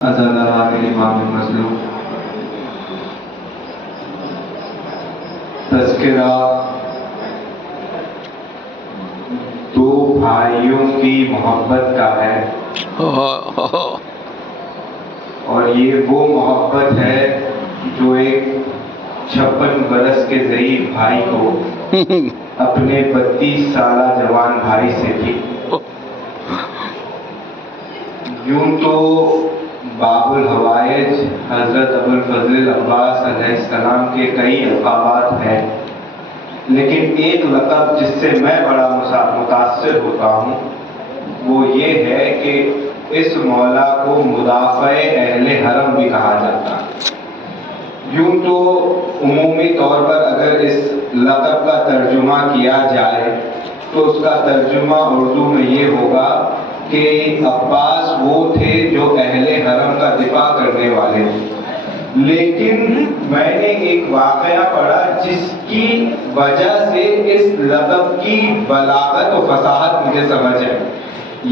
امام مظلوم تذکرہ دو بھائیوں کی محبت کا ہے، اور یہ وہ محبت ہے جو ایک 56 برس کے ضعیف بھائی کو اپنے 32 سالہ جوان بھائی سے تھی۔ یوں تو باب الحوائج حضرت ابوالفضل عباس علیہ السلام کے کئی القابات ہیں، لیکن ایک لقب جس سے میں بڑا متاثر ہوتا ہوں وہ یہ ہے کہ اس مولا کو مدافع اہل حرم بھی کہا جاتا ہے۔ یوں تو عمومی طور پر اگر اس لقب کا ترجمہ کیا جائے تو اس کا ترجمہ اردو میں یہ ہوگا کہ عباس وہ تھے جو اہل حرم کا دفاع کرنے والے تھے، لیکن میں نے ایک واقعہ پڑھا جس کی وجہ سے اس لقب کی بلاغت و فصاحت مجھے سمجھ آئی۔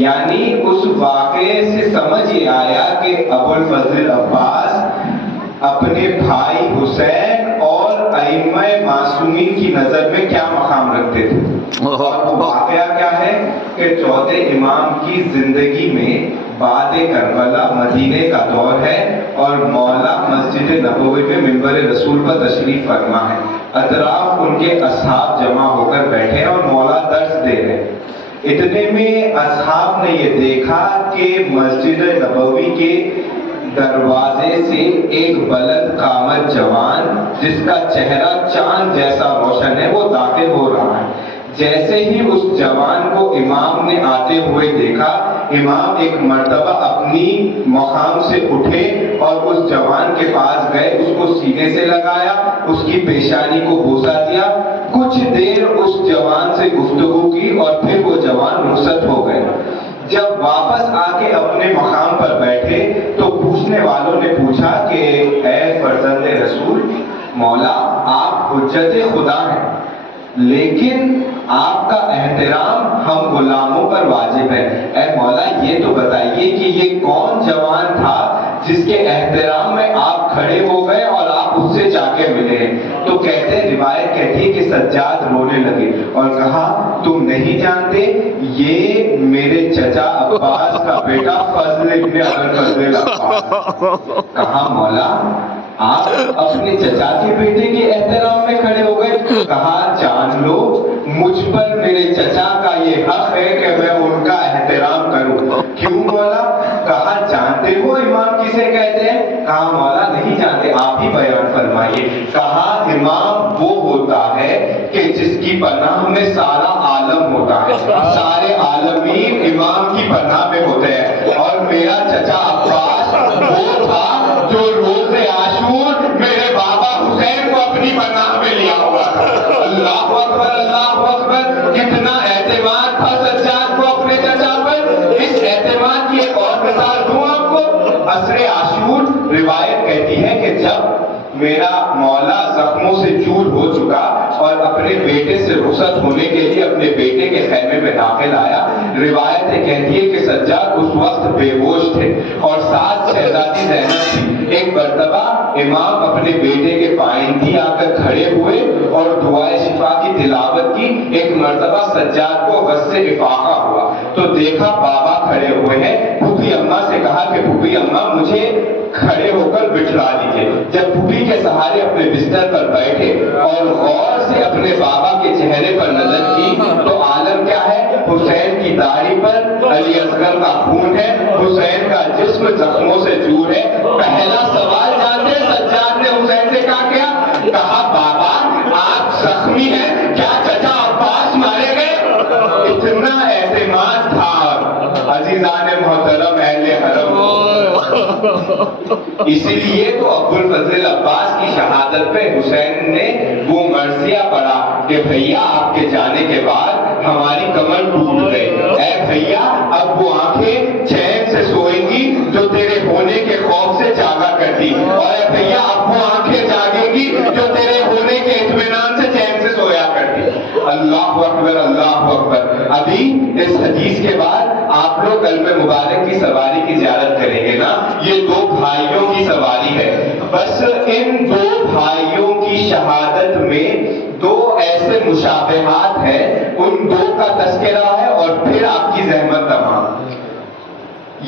یعنی اس واقعے سے سمجھ یہ آیا کہ ابوالفضل عباس اپنے بھائی حسین اور ائمہ معصومین کی نظر میں کیا مقام رکھتے تھے۔ اور وہ واقعہ کیا ہے کہ چوتھے امام کی زندگی میں بعد کربلا مدینے کا دور ہے اور مولا مسجد نبوی میں منبر رسول پر تشریف فرما ہے۔ اطراف ان کے اصحاب جمع ہو کر بیٹھے اور مولا درس دے رہے۔ اتنے میں اصحاب نے یہ دیکھا کہ مسجد نبوی کے دروازے سے ایک بلند قامت جوان جس کا چہرہ چاند جیسا روشن ہے وہ داخل ہو رہا ہے۔ جیسے ہی اس جوان کو امام نے آتے ہوئے دیکھا، امام ایک مرتبہ اپنی مقام سے اٹھے اور اس جوان کے پاس گئے، اس کو سینے سے لگایا، اس کی پیشانی کو بوسہ دیا، کچھ دیر اس جوان سے گفتگو کی اور پھر وہ جوان رخصت ہو گئے۔ جب واپس آ کے اپنے مقام پر بیٹھے تو پوچھنے والوں نے پوچھا کہ اے فرزند رسول، مولا آپ حجت خدا ہیں، لیکن آپ کا احترام ہم غلاموں پر واجب ہے۔ اے مولا یہ تو بتائیے کہ یہ کون جوان تھا جس کے احترام میں آپ کھڑے ہو گئے اور آپ اس سے جا کے ملے ہیں؟ تو کہتے روایت کہتی ہے کہ سجاد رونے لگے اور کہا تم نہیں جانتے، یہ میرے چچا عباس کا بیٹا فضل ابن ابوالفضل عباس۔ کہا مولا آپ اپنے چچا کے بیٹے کے احترام میں کھڑے ہو گئے؟ کہا جان لو مجھ پر میرے چچا کا یہ حق ہے کہ میں ان کا احترام کروں۔ کیوں مولا؟ کہا جانتے ہو امام کسے کہتے ہیں؟ کہا مولا نہیں جانتے، آپ ہی بیان فرمائیے۔ کہا امام وہ ہوتا ہے کہ جس کی پناہ میں سارا عالم ہوتا ہے، سارے عالمین امام کی پناہ میں ہوتے ہیں، اور میرا چچا عباس وہ تھا جو روز عاشور میرے بابا حسین کو اپنی پناہ میں لیا ہوا تھا۔ اللہ اکبر اللہ اکبر، کتنا اعتماد تھا سجاد کو اپنے چچا پر۔ اس اعتماد کی ایک اور مثال دوں آپ کو۔ عصر عاشور روایت کہتی ہے کہ جب میرا مولا زخموں سے چور ہو چکا اور اپنے بیٹے سے رخصت ہونے کے لیے اپنے بیٹے کے خیمے میں داخل آیا، روایت کہتی ہے کہ سجاد اس وقت بے ہوش تھے اور ساتھ شہزادی زینب تھی۔ ایک مرتبہ امام اپنے بیٹے کے پائندی آ کر کھڑے ہوئے اور دعائے شفا کی تلاوت کی۔ ایک مرتبہ سجاد کو غصہ افاقہ ہوا تو دیکھا بابا کھڑے ہوئے ہیں۔ پھوپھی اماں سے کہا کہ پھوپھی اماں مجھے کھڑے ہو کر بٹھلا دیجیے۔ جب پھوپھی کے سہارے اپنے بستر پر بیٹھے اور غور سے اپنے بابا کے چہرے پر نظر کی تو عالم کیا ہے؟ حسین کی داڑھی پر علی اصغر کا خون ہے، حسین کا جسم زخموں سے چور ہے۔ پہلا سوال جانتے سجاد نے حسین سے کیا؟ کہا بابا آپ زخمی ہیں، کیا چچا عباس مارے گئے؟ اتنا اعتماد تھا عزیزان محترم اہل حرم۔ اسی لیے تو ابوالفضل عباس کی شہادت پہ حسین نے وہ مرثیہ پڑھا کہ بھیا آپ کے جانے کے بعد ہماری کمر ٹوٹ گئی، اے بھیا اب وہ آنکھیں چین سے سوئیں گی جو تیرے ہونے کے خوف سے جاگا کرتی، اور اے بھیا اب وہ آنکھیں جاگے گی جو تیرے ہونے کے اطمینان سے چین سے سویا کرتی۔ اللہ اکبر اللہ اکبر۔ ابھی اس حدیث کے بعد آپ لوگ علم مبارک کی سواری کی زیارت کریں گے نا، یہ دو بس ان دو بھائیوں کی شہادت میں دو ایسے مشابہات ہیں، ان دو کا تذکرہ ہے اور پھر آپ کی زحمت تمام۔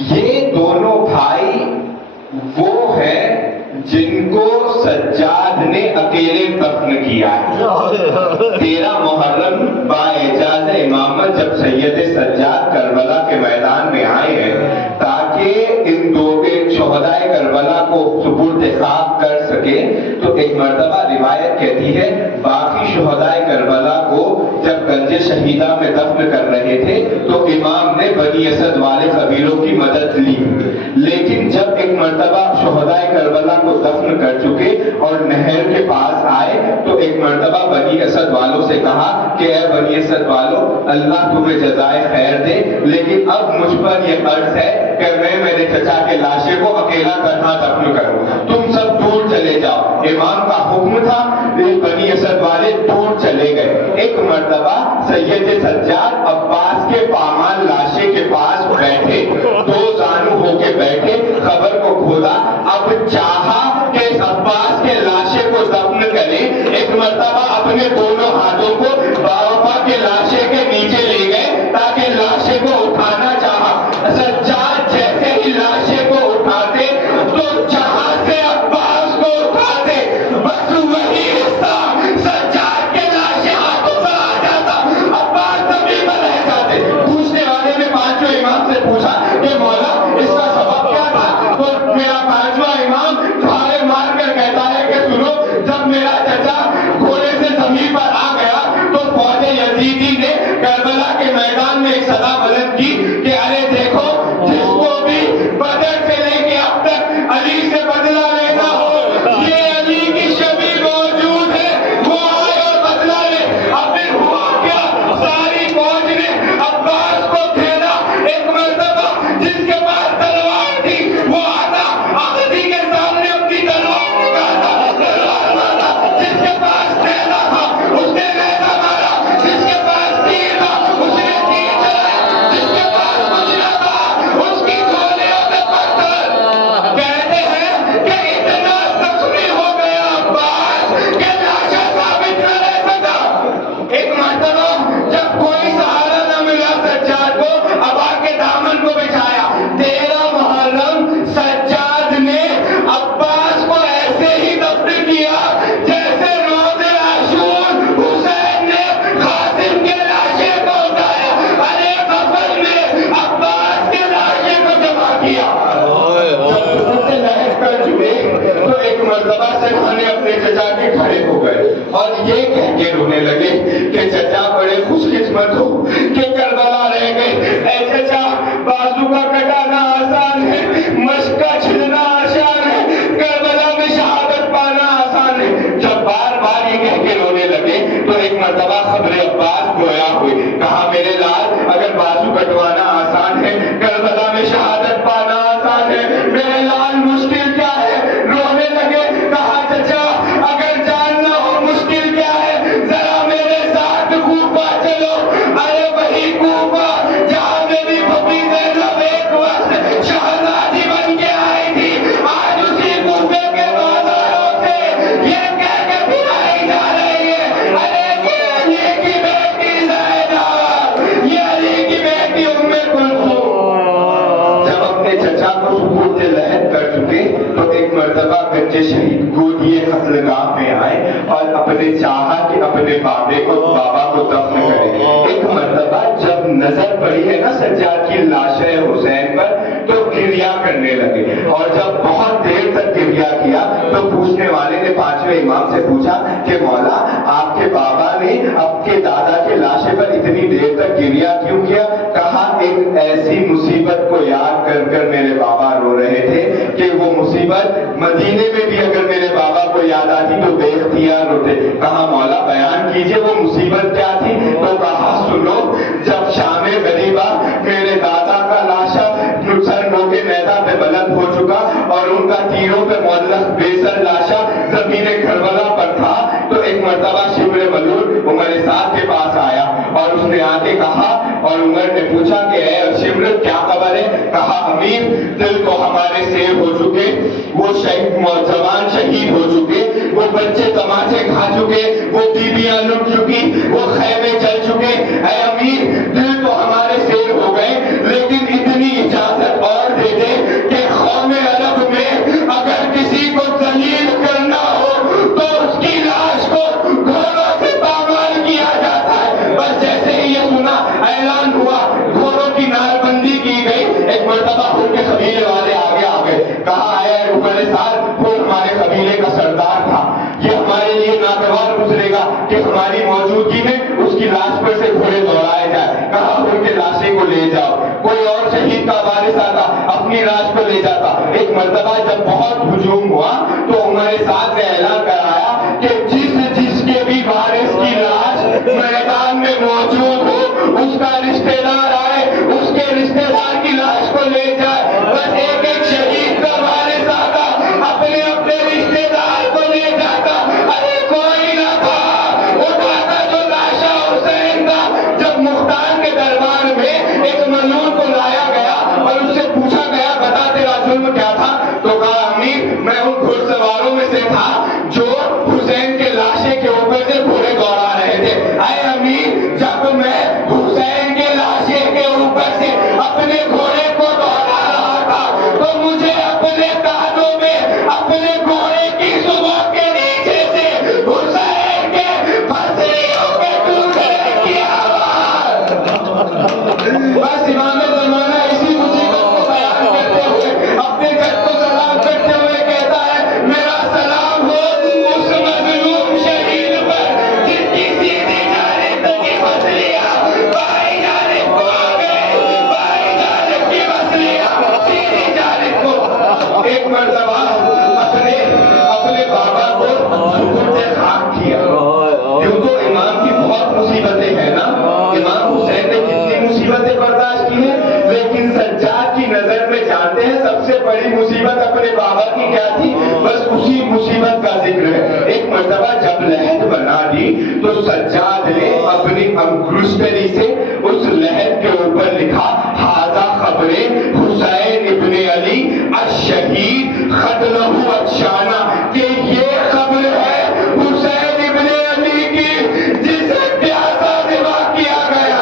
یہ دونوں بھائی وہ ہیں جن کو سجاد نے اکیلے دفن کیا ہے۔ 13 محرم باعجاز امامت جب سید سجاد کربلا کے میدان میں آئے ہیں تاکہ ان دو شہدائے کربلا کو سپرد خاک کر سکے، تو ایک مرتبہ روایت کہتی ہے باقی شہدائے کربلا کو جب گنج شہیدہ میں دفن کر رہے تھے تو امام نے بنی اسد والے قبیلوں کی مدد لی، لیکن جب ایک مرتبہ شہدائے کربلا کو دفن کر چکے اور نہر کے پاس آئے تو ایک مرتبہ بنی اسد والوں سے کہا کہ اے بنی اسد والوں، اللہ تمہیں جزائے خیر دے، لیکن اب مجھ پر یہ قرض ہے کہ میں میرے چچا کے لاشے کو اکیلا کرنا دفن کروں، تم سب دور چلے جاؤ۔ امام کا حکم تھا، بنی اسد والے دور چلے گئے۔ ایک مرتبہ سید سجاد عباس کے پامال لاشے کے پاس بیٹھے، دو زانو ہو کے بیٹھے، قبر کو کھودا، اب چاہا کہ عباس کے لاشے کو دفن کریں، ایک مرتبہ اپنے دونوں ہاتھوں کو بابا کے لاشے کے نیچے لے گئے تاکہ لاشے کو اٹھانا چاہا۔ سجاد جیسے ہی لاشے کو اٹھاتے تو جہاں سے عباس کو اٹھاتے بس وہی حصہ سجاد کے لاشے ہاتھوں پر آ جاتا، عباس زمین پر رہ جاتے۔ پوچھنے والے نے پانچویں امام سے پوچھا کہ مولا اس کا سبب کیا تھا؟ تو میرا پانچواں امام دھارے مار کر کہتا ہے کہ سنو، جب میرا چچا گھوڑے سے زمین پر آ گیا تو فوج یزیدی نے کربلا کے میدان میں ایک صدا بلند کی کہ ارے دیکھو، جس کو بھی بدر سے لے کے اب تک علی سے بدلہ لینا ہو، یہ علی کی شبیہ موجود ہے، وہ آئے اور بدلہ لے۔ اب پھر ہوا کیا، ساری فوج نے عباس کو گھیرا، ایک مرتبہ جس کے پاس تلوار تھی وہ آتا آخری کے سامنے اپنی تلوار نکالتا، تلوار مارا، جس کے پاس نیزہ تھا اس نے نیزہ مارا، جس کے پاس تیر تھا اس نے تیر چلایا، جس کے پاس کچھ نہ تھا اس کی گولیوں میں پتھر۔ کہتے ہیں کہ اتنا زخمی ہو گیا عباس کہ لاشا ثابت نہ رہ سکا۔ ایک مرتبہ جب کوئی سہارا نہ ملا سجاد کو، ابا کے دامن کو بچھایا۔ 13 محرم سجاد نے عباس کو ایسے ہی دفن کیا جیسے روز عاشور حسین نے قاسم کے لاشے کو اٹھایا، ارے قبر میں عباس کے لاشے کو جمع کیا۔ جب سے لہر کر چکے تو ایک مرتبہ سے نے اپنے چچا کے کھڑے ہو گئے اور یہ کہہ کے رونے لگے کہ چچا بڑے خوش قسمت ہو کہ کربلا رہ گئے۔ اے چچا، بازو کا کٹانا آسان ہے، مشق کا چھلنا آسان ہے، کربلا میں شہادت پانا آسان ہے۔ جب بار بار یہ کہہ کے رونے لگے تو ایک مرتبہ خبر عباس گویا ہوئی، کہا میرے لال اگر بازو کٹوانا آسان ہے، کربلا میں شہادت پانا آسان ہے، میرے لال مشکل کیا ہے؟ رونے لگے، کہا چچا اگر جاننا ہو مشکل کیا ہے ذرا میرے ساتھ کوفہ چلو۔ ارے وہی کوفہ جہاں میری پھپھی زینب ایک وقت شہزادی بن کے آئی تھی، آج اسی کوفے کے بازاروں سے یہ کہہ کے پھرائی جا رہی ہے، ارے یہ علی کی بیٹی زینب، یہ علی کی بیٹی ام کلثوم۔ جب اپنے چچا کو سپرد لحد کر چکے تو ایک مرتبہ گنج شہید گودیے قتل گاہ میں آئے اور اپنے چاہا کہ اپنے بابا کو دفن کرے۔ ایک مرتبہ جب نظر پڑی ہے نا سجاد کی لاش حسین پر تو گریا کرنے لگے، اور جب بہت دیر تک گریا کیا تو پوچھنے والے نے پانچویں امام سے پوچھا کہ مولا آپ کے بابا نے آپ کے دادا کے لاشے پر اتنی دیر تک گریا کیوں کیا؟ کہا ایک ایسی مصیبت کو یاد کر کر میرے بابا رو رہے تھے کہ وہ مصیبت مدینے میں بھی اگر میرے بابا کو یاد آتی تو بے اختیار روتے۔ کہا مولا بیان کیجئے وہ مصیبت کیا تھی؟ تو کہا سنو، جب شام غریبہ میرے دادا کا لاشا سر نو کے نیزہ پہ بلند ہو چکا اور ان کا تیروں پہ معلق بے سر لاشا زمین کربلا پر تھا تو ایک مرتبہ شبر ملول عمر سعد کے پاس آیا اور اس نے آ کے کہا اور عمر نے پوچھا کہ اے شمر کیا خبر ہے؟ کہا امیر دل کو ہمارے سیر ہو چکے، وہ جوان شہید ہو چکے، وہ بچے تماچے کھا چکے، وہ بیویاں لٹ چکی، وہ خیمے جل چکے، اے امیر دل تو ہمارے سیر ہو گئے، لیکن اتنی اجازت اور دے دے کہ قوم عرب میں اگر کسی کو ذلیل کرنا ہو تو اس کی لاش کو گھوڑوں سے پامال کیا جاتا ہے۔ بس جیسے ہی یہ سنا اعلان ہوا، گھوڑوں کی نال بندی کی گئی۔ ایک مرتبہ ان کے قبیلے والے آگے آ گئے، کہا اے عمر سعد وہ ہمارے قبیلے کا سردار تھا، یہ ہمارے لیے ناگوار گزرے گا کہ ہماری موجودگی میں اس کی لاش پر سے گھوڑے دوڑائے جائے۔ کہا ان کے لاشیں کو لے جاؤ۔ کوئی اور شہید کا وارث آتا اپنی لاش کو لے جاتا۔ ایک مرتبہ جب بہت ہجوم ہوا تو عمر سعد نے اعلان کرایا کہ جس کے بھی وارث کی لاش میدان میں موجود ہو اس کا رشتہ دار آئے، اس کے رشتہ دار کی لاش کو لے جائے۔ بس ایک ایک شہید کا وارث آتا اپنے اپنے رشتہ دار کو لے جاتا۔ ارے کوئی نہ تھا اٹھاتا جو لاشا حسین کا۔ جب مختار کے دربار میں ایک ملعون کو لایا گیا اور اس سے پوچھا گیا بتا تیرا ظلم کیا تھا، تو کہا امیر میں ان گھڑ سواروں میں سے تھا جو حسین کے لاشے کے اوپر سے گھوڑے دوڑا رہے تھے۔ اے امیر جب میں حسین کے لاشے کے اوپر سے اپنے گھوڑے کو دوڑا رہا تھا تو مجھے اپنے کانوں میں اپنے گھوڑے کی صبح کے نیچے سے حسین کے پھسلیوں کے ٹکڑے کی آواز۔ بس امام زمانہ اسی مصیبت کو بیان کرتے ہوئے اپنے جد کو سلام کرتے ہوئے کہتا ہے میرا سلام ہو اس مظلوم شہید پر جس کی سیدھی جانب کی پھسلیاں بائیں جانب کو آ گئی، بائیں جانب کی پھسلیاں سیدھی جانب کو۔ ایک مرتبہ اپنے بابا کو سپرد خاک کیا۔ یوں تو امام کی بہت مصیبتیں ہیں نا، امام حسین نے کتنی مصیبتیں برداشت کی ہیں، لیکن سجاد کی نظر میں جانتے ہیں سب سے بڑی مصیبت اپنے بابا کی کیا تھی؟ بس اسی مصیبت کا ذکر ہے۔ ایک مرتبہ جب لحد بنا دی تو سجاد نے اپنی انگشتری سے اس لحد کے اوپر لکھا ھذا خبر حسین ابن علی الشہید قتلہ افشانہ، کہ یہ خبر ہے حسین ابن علی کی جسے پیاسا ذبح کیا گیا۔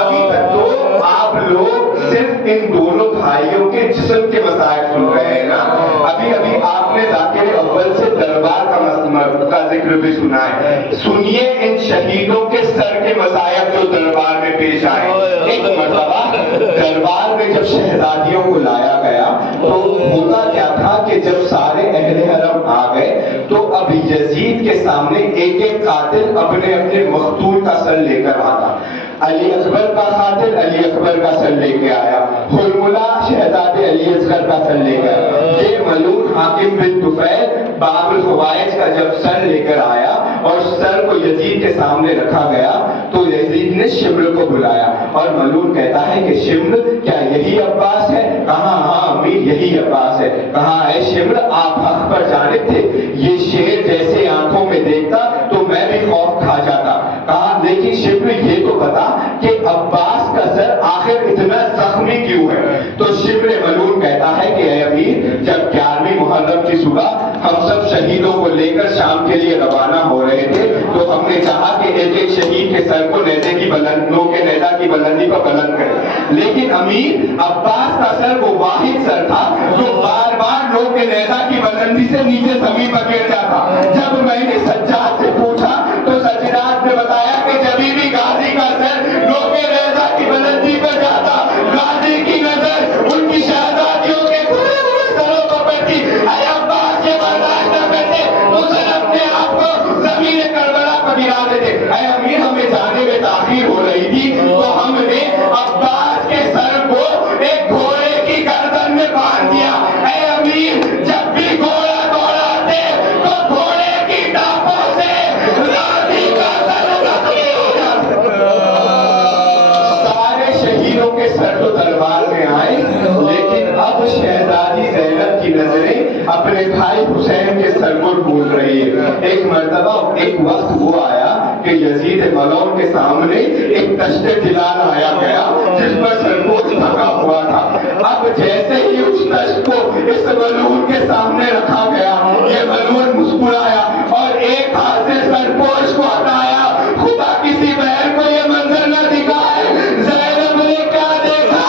ابھی تک تو آپ لوگ صرف ان دونوں بھائیوں کے جسم کے مسائل سن رہے ہیں نا، ابھی آپ نے ذاکر اول سے دربار کا ذکر بھی سنا ہے۔ سنیے ان شہیدوں کے سر کے مسائل جو دربار میں پیش آئے۔ ایک مرتبہ دربار میں جب شہزادیوں کو لایا گیا تو ہوتا کیا تھا کہ جب سارے اہل حرم آ گئے تو اب یزید کے سامنے ایک ایک قاتل اپنے اپنے مقتول کا سر لے کر آتا۔ علی اکبر کا قاتل علی اکبر کا سر لے کے آیا، حرملہ شہزادے علی اصغر کا سر لے کر، یہ ملعون حاکم بن طفیل باب الحوائج کا جب سر لے کر آیا اور سر کو یزید کے سامنے رکھا گیا تو یزید نے شمر کو بلایا اور ملعون کہتا ہے کہ شمر کیا یہی عباس ہے؟ کہا ہاں امیر یہی عباس ہے۔ کہا اے شمر آپ حق پر جانب تھے، یہ شیر جیسے آنکھوں میں دیکھتا تو میں بھی خوف کھا جاتا۔ کہا لیکن شمر یہ تو بتا کہ عباس کا سر آخر اتنا زخمی کیوں ہے؟ تو شمر ملعون کہتا ہے کہ اے امیر جب 11ویں محرم کی صبح ہم سب شہیدوں کو لے کر شام کے لیے روانہ ہو رہے تھے تو ہم نے چاہا کہ ایک ایک شہید کے سر کو نیزے کی بلندی پر بلند کرے، لیکن امیر عباس کا سر وہ واحد سر تھا جو بار بار لوگ کے نیزہ کی بلندی سے نیچے زمین پر گر جاتا۔ جب میں نے سجاد سے پوچھا تو سجاد نے بتایا کہ جبھی بھی غازی کا سر لوگ کے نیزہ کی بلندی پر جاتا غازی کی نظر ان کی شہزادیوں کے بڑے بڑے سروں پر پڑتی۔ اے عباس یہ برداشت نہ کرتے تو سر اپنے آپ کو زمین کربلا پر گرا دیتے۔ اے امیر ہمیں جانے میں تاخیر ہو رہی تھی تو ہم نے عباس کے سر کو ایک گھوڑے کی گردن میں باندھ دیا۔ اے امیر جب بھی گھوڑا دوڑاتے تو گھوڑے کی ٹانپوں سے غازی کا سر زخمی ہو جاتا۔ سارے شہیدوں کے سر تو دربار میں آئے لیکن اب شہزادی زینب کی نظریں اپنے بھائی حسین کے سر کو ڈھونڈ رہی ہے۔ ایک مرتبہ ایک وقت وہ آیا کہ یزید ملعون کے سامنے ایک تشت طلا لایا گیا جس پر سرپوش ڈھکا ہوا تھا. اب جیسے ہی اس تشت کو اس ملعون کے سامنے رکھا گیا یہ ملعون مسکرایا اور ایک ہاتھ سے سرپوش کو ہٹایا. خدا کسی بہن کو یہ منظر نہ دکھائے. زینب نے کیا دیکھا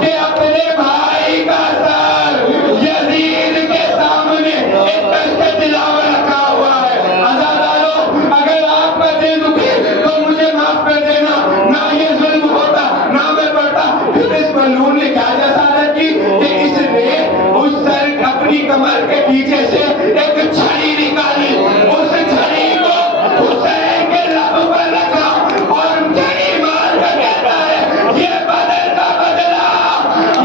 کہ اپنے بھائی کا سر یزید کے سامنے ایک تشت طلا میں رکھا ہوا ہے. عزادارو اگر آپ کا دل دکھے تو مجھے معاف کر دینا. نہ یہ ظلم ہوتا نہ میں پڑھتا. پھر اس ملعون نے کیا جسارت کی کہ اس نے اس سر اپنی کمر کے پیچھے سے ایک چھڑی نکالی. اس چھڑی کو حسین کے لب پر رکھا اور چھڑی مار کر کہتا ہے یہ بدر کا بدلہ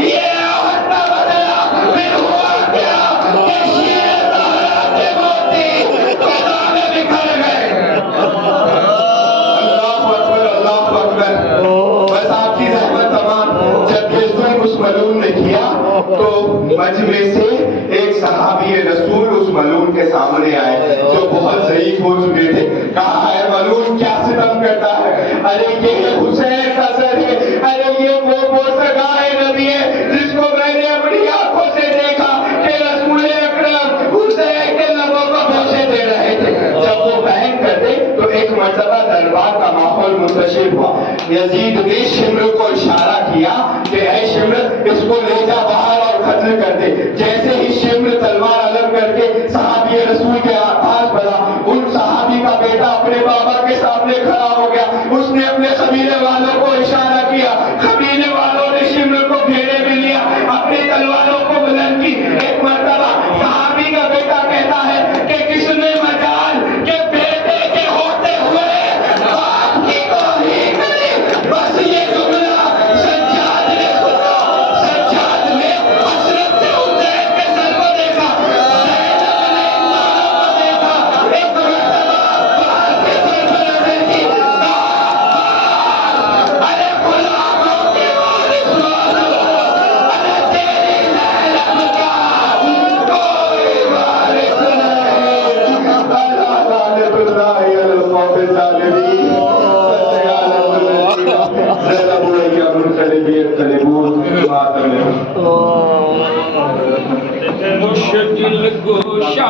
یہ عہد کا بدلہ. پھر ہوا کیا کہ شیر زہرا کے موتی فضا میں بکھر گئے. اللہ اکبر اللہ اکبر. بس آپ کی زحمت تمام. جب یہ ظلم اس ملعون نے کیا تو مجمع سے ایک صحابی رسول اس ملعون کے سامنے آئے جو بہت ضعیف ہو چکے تھے. کہا ہے ملعون کیا ستم کرتا ہے. ارے یہ حسین کا سر ہے. ارے یہ وہ سگائے نبی ہے جس کو میں نے اپنی آنکھوں سے دیکھا کہ رسول اکرم حسین کے لبوں کو بوسے دے رہے تھے. جب وہ بیان کرتے تو ایک مرتبہ دربار کا ماحول منتشر ہوا. یزید نے شمر کو اشارہ کیا کہ اے شمر اس کو لے جا باہر اور قتل کر دے. جیسے ہی شمر تلوار علم کر کے صحابی رسول کے پاس بڑھا ان صحابی کا بیٹا اپنے بابا کے سامنے کھڑا ہو گیا. اس نے اپنے قبیلے والوں کو اشارہ کیا. قبیلے والوں نے شمر کو گھیرے میں لیا اپنی تلواروں کو بلند کی. ایک مرتبہ صحابی کا بیٹا کہتا ہے کہ کس نے مجال کہ بیٹے کے ہوتے ہوئے باپ کی توہین کری. بس یہ جملہ سجاد نے سنا. سجاد نے حسرت سے حسین کے سر کو دیکھا. زینب نے ان دونوں کو دیکھا. ایک مرتبہ باہر کے سر پر نظر کی. ارے غلاموں کے وارث والو ارے تیری زینب کا کوئی وارث نہیں. اللہ لعنت اللہ علی القوم الظالمین. زینب یا منقلبین قلبون ماتم مشکل گوشا